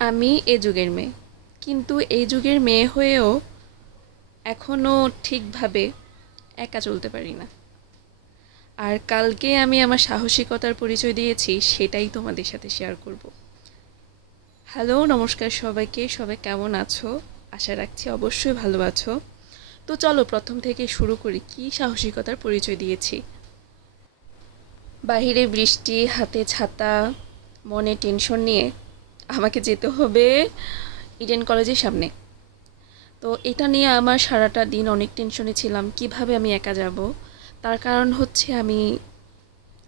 আমি এ যুগের মেয়ে, কিন্তু এই যুগের মেয়ে হয়েও এখনও ঠিকভাবে একা চলতে পারি না। আর কালকে আমি আমার সাহসিকতার পরিচয় দিয়েছি, সেটাই তোমাদের সাথে শেয়ার করব। হ্যালো, নমস্কার সবাইকে। সবাই কেমন আছো? আশা রাখছি অবশ্যই ভালো আছো। তো চলো প্রথম থেকে শুরু করি কী সাহসিকতার পরিচয় দিয়েছি। বাহিরে বৃষ্টি, হাতে ছাতা, মনে টেনশন নিয়ে আমাকে যেতে হবে ইডেন কলেজের সামনে। তো এটা নিয়ে আমার সারাটা দিন অনেক টেনশনে ছিলাম, কিভাবে আমি একা যাব। তার কারণ হচ্ছে আমি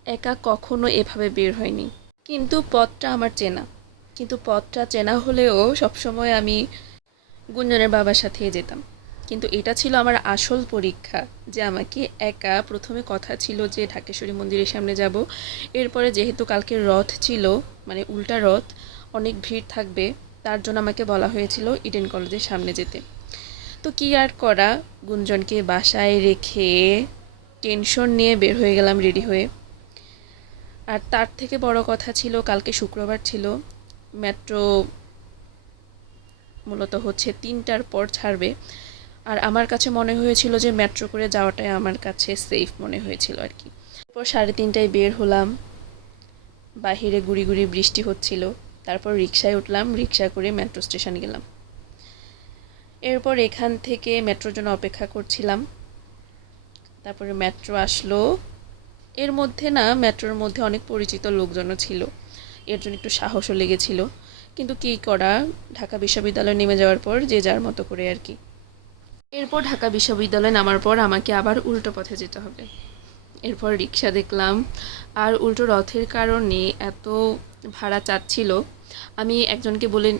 একা কখনো এভাবে বের হয়নি। কিন্তু পথটা আমার চেনা, কিন্তু পথটা চেনা হলেও সবসময় আমি গুঞ্জনের বাবার সাথে যেতাম। কিন্তু এটা ছিল আমার আসল পরীক্ষা, যে আমাকে একা, প্রথমে কথা ছিল যে ঢাকেশ্বরী মন্দিরের সামনে যাব, এরপরে যেহেতু কালকে রথ ছিল, মানে উল্টা রথ, অনেক ভিড় থাকবে, তার জন্য আমাকে বলা হয়েছিল ইডেন কলেজের সামনে যেতে। তো কী আর করা, গুঞ্জনকে বাসায় রেখে টেনশন নিয়ে বের হয়ে গেলাম রেডি হয়ে। আর তার থেকে বড় কথা ছিল কালকে শুক্রবার ছিল, মেট্রো মূলত হচ্ছে 3টার পর ছাড়বে। আর আমার কাছে মনে হয়েছিল যে মেট্রো করে যাওয়াটাই আমার কাছে সেফ মনে হয়েছিল আর কি। এরপর 3:30টায় বের হলাম, বাহিরে গুড়ি গুড়ি বৃষ্টি হচ্ছিল। তারপর রিক্সায় উঠলাম, রিক্সা করে মেট্রো স্টেশন গেলাম। এরপর এখান থেকে মেট্রোর জন্য অপেক্ষা করছিলাম। তারপরে মেট্রো আসলো। এর মধ্যে না, মেট্রোর মধ্যে অনেক পরিচিত লোকজনও ছিল, এর জন্য একটু সাহসও লেগেছিল। কিন্তু কী করা, ঢাকা বিশ্ববিদ্যালয়ে নেমে যাওয়ার পর যে যার মতো করে আর কি। এরপর ঢাকা বিশ্ববিদ্যালয়ে নামার পর আমাকে আবার উল্টো পথে যেতে হবে। এরপর রিক্সা দেখলাম, আর উল্টো রথের কারণে এত ভাড়া চাচ্ছিল। আমি একজনকে বলে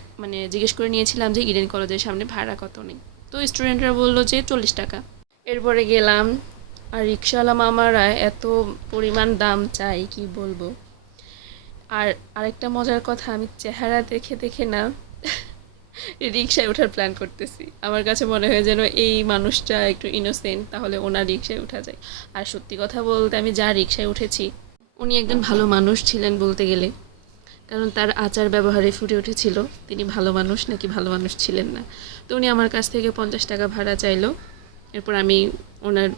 জিজ্ঞেস করে নিয়েছিলাম যে ইডেন কলেজের সামনে ভাড়া কত নেই। তো স্টুডেন্টরা বললো যে 40 টাকা। এরপরে গেলাম, আর রিক্সাওয়ালা মামারা এত পরিমাণ দাম চাই কি বলবো। আর আরেকটা মজার কথা, আমি চেহারা দেখে দেখে না রিক্সায় ওঠার প্ল্যান করতেছি। আমার কাছে মনে হয় যেন এই মানুষটা একটু ইনোসেন্ট, তাহলে ওনার রিক্সায় ওঠা যায়। আর সত্যি কথা বলতে, আমি যা রিক্সায় উঠেছি উনি একজন ভালো মানুষ ছিলেন বলতে গেলে, কারণ তার আচার ব্যবহারে ফুটে উঠেছিল তিনি ভালো মানুষ নাকি ভালো মানুষ ছিলেন না। তো উনি আমার কাছ থেকে 50 টাকা ভাড়া চাইলো। এরপর আমি ওনার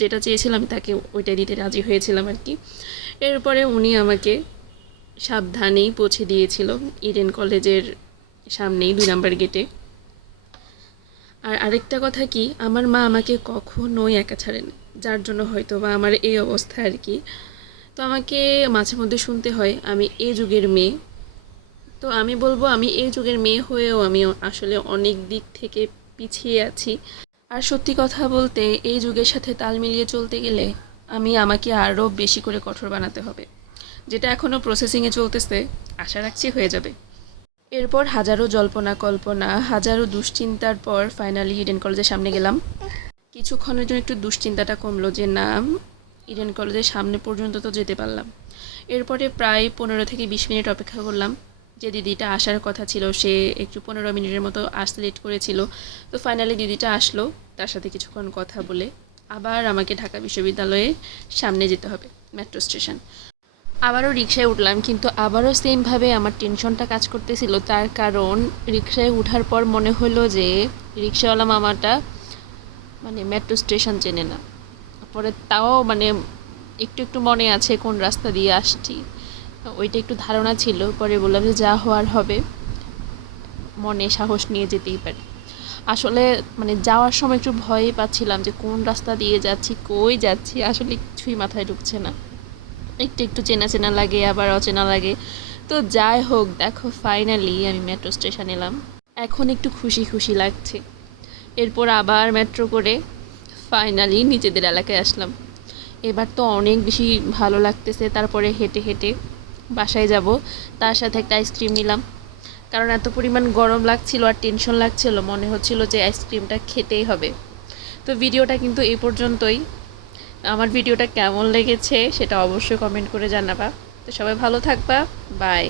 যেটা চেয়েছিলাম আমি তাকে ওইটাই দিতে রাজি হয়েছিলাম আর কি। এরপরে উনি আমাকে সাবধানেই পৌঁছে দিয়েছিল ইডেন কলেজের সামনেই 2 নম্বর গেটে। আর আরেকটা কথা কি, আমার মা আমাকে কখনোই একা ছাড়েন, যার জন্য হয়তো বা আমার এই অবস্থা আর কি। তো আমাকে মাঝে মধ্যে শুনতে হয় আমি এই যুগের মেয়ে। তো আমি বলবো আমি এই যুগের মেয়ে হয়েও আমি আসলে অনেক দিক থেকে পিছিয়ে আছি। আর সত্যি কথা বলতে, এই যুগের সাথে তাল মিলিয়ে চলতে গেলে আমাকে আরও বেশি করে কঠোর বানাতে হবে, যেটা এখনও প্রসেসিংয়ে চলতেছে। আশা রাখছি হয়ে যাবে। এরপর হাজারো জল্পনা কল্পনা, হাজারো দুশ্চিন্তার পর ফাইনালি ইডেন কলেজের সামনে গেলাম। কিছুক্ষণের জন্য একটু দুশ্চিন্তাটা কমলো যে না, ইডেন কলেজের সামনে পর্যন্ত তো যেতে পারলাম। এরপরে প্রায় 15 থেকে 20 মিনিট অপেক্ষা করলাম। যে দিদিটা আসার কথা ছিল সে একটু 15 মিনিটের মতো আসতে লেট করেছিল। তো ফাইনালি দিদিটা আসলো, তার সাথে কিছুক্ষণ কথা বলে আবার আমাকে ঢাকা বিশ্ববিদ্যালয়ের সামনে যেতে হবে, মেট্রো স্টেশন। আবারও রিকশায় উঠলাম, কিন্তু আবারও সেমভাবে আমার টেনশনটা কাজ করতেছিল। তার কারণ রিকশায় ওঠার পর মনে হলো যে রিকশাওয়ালা মামাটা মেট্রো স্টেশন চেনে না। পরে তাও একটু একটু মনে আছে কোন রাস্তা দিয়ে আসছি, ওইটা একটু ধারণা ছিল। পরে বললাম যে যা হওয়ার হবে, মনে সাহস নিয়ে যেতেই পারি। আসলে যাওয়ার সময় একটু ভয়ই পাচ্ছিলাম যে কোন রাস্তা দিয়ে যাচ্ছি, কই যাচ্ছি, আসলে কিছুই মাথায় ঢুকছে না। একটু একটু চেনা চেনা লাগে, আবার অচেনা লাগে। তো যাই হোক, দেখো ফাইনালি আমি মেট্রো স্টেশন এলাম। এখন একটু খুশি খুশি লাগছে। এরপর আবার মেট্রো করে ফাইনালি নিজেদের এলাকায় আসলাম। এবার তো অনেক বেশি ভালো লাগতেছে। তারপরে হেঁটে হেঁটে বাসায় যাব, তার সাথে একটা আইসক্রিম নিলাম, কারণ এত পরিমাণ গরম লাগছিল আর টেনশন লাগছিল, মনে হচ্ছিল যে আইসক্রিমটা খেতেই হবে। তো ভিডিওটা কিন্তু এই পর্যন্তই। আমার ভিডিওটা কেমন লেগেছে সেটা অবশ্যই কমেন্ট করে জানাবা। তো সবাই ভালো থাকবা, বাই।